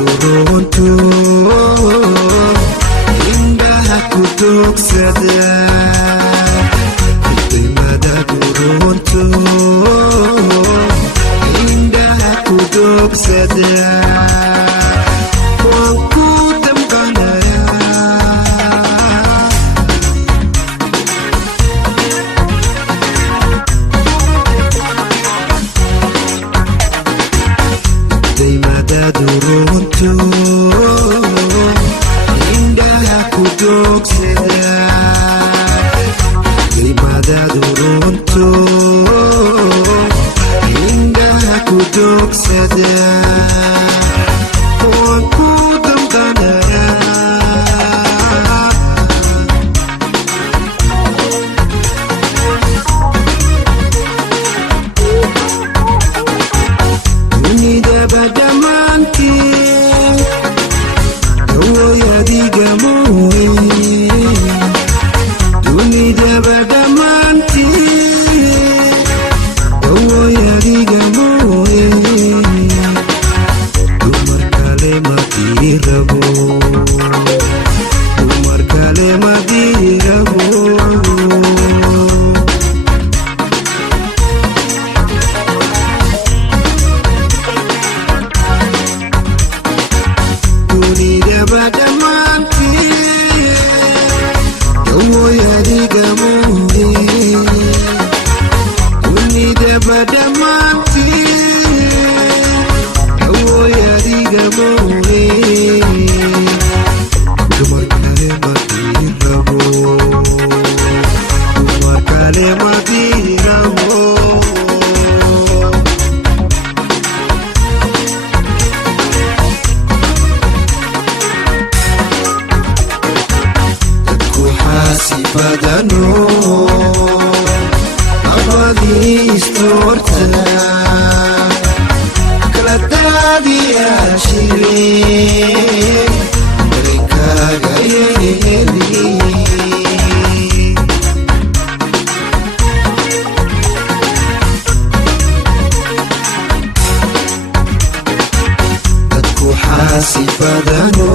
turuntu indah aku tuksada Hikmada turuntu indah aku tuksada Wangku tempanaya Hikmada turuntu indah aku tuksada Hikmada turuntu indah aku tuksada Wangku tempanaya Unida badamanti Doya digamui Unida badamanti Doya digamui Umar kale mati rabu Umar kale mati rabu Unida badamanti Doya digamui Unida badamanti Doya digamui Umar kale mati rabu Umar kale mati rabu Badano Abadi istorta Kelata dia shiri Mereka gayeli Aku hasib badano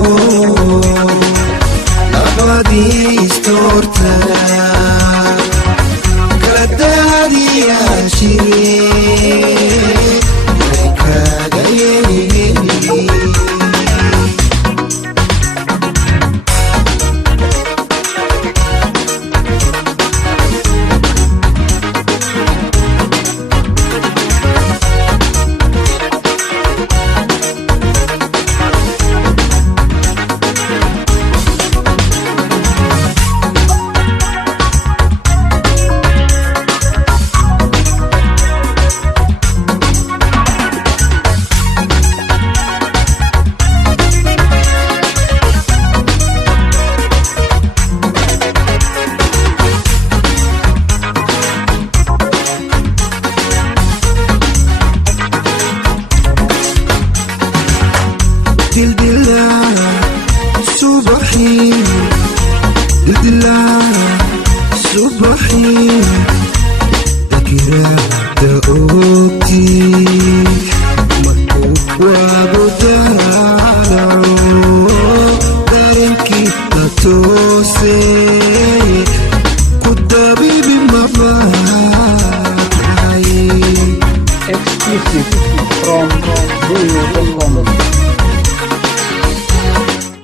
Abadi istorta Kelata dia shiri Mereka gayeli Dildillah subahi Dildillah subahi Takira daukti Makuk wabudara Darin kita tose Kudabi bimamatai Exclusive from Duyo.com